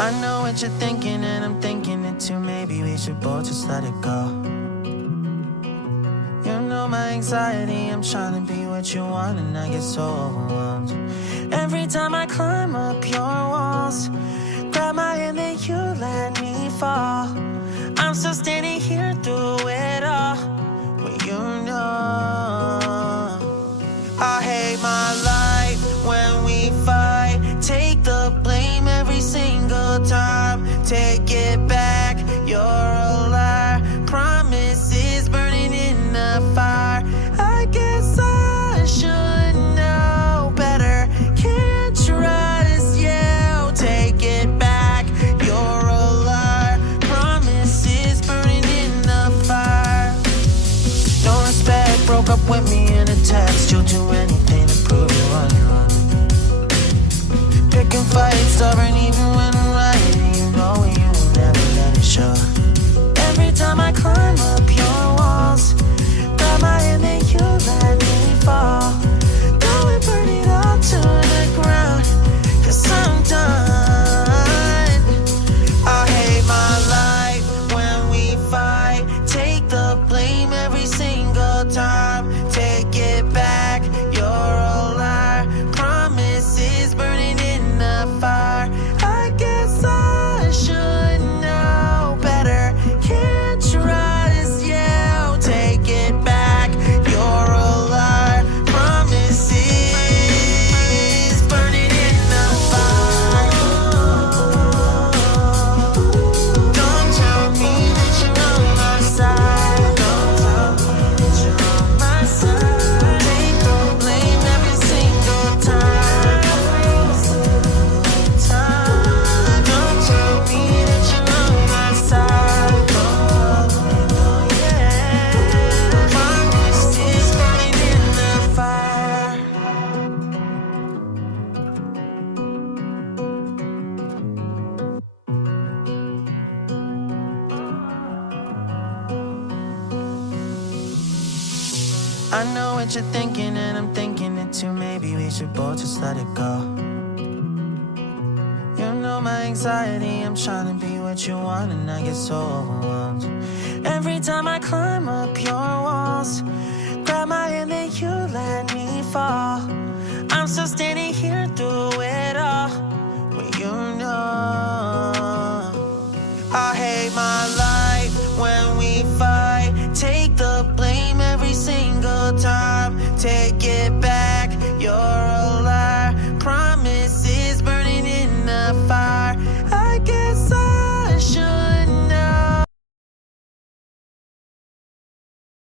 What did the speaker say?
I know what you're thinking and I'm thinking it too. Maybe we should both just let it go. You know my anxiety, I'm trying to be what you want and I get so overwhelmed. Every time I climb up your walls, grab my hand then you let me fall. I'm still standing here through it all. Well, you know I hate my life when we fight. Take the blame every single time. Take it back, you're a liar. Promises burning in the fire. I guess I should know better. Can't trust you. Take it back, you're a liar. Promises burning in the fire. No respect, broke up with me in a text. You'll do anything to prove you're on your own. Picking fights, stubborn even when I'm right. And you know you will never let it show. Every time I climb up your walls, grab my hand then you let me fall. Go and burn it all to the ground, 'cause I'm done. I hate my life when we fight. Take the blame every single time. Take it back, you're a liar. Promises burning in the fire. I guess I should know better. Can't trust you. Take it back, you're a liar. Promises burning in the fire. Don't tell me that you're on my side. Don't tell me that you're on my side. Take the blame every single time. Don't tell me that you're on my side. Promises burning in the fire. I know what you're thinking and I'm thinking it too. Maybe we should both just let it go. You know my anxiety, I'm trying to be what you want and I get so overwhelmed. Every time I climb up your walls, grab my hand then you let me fall. I'm still standing here through it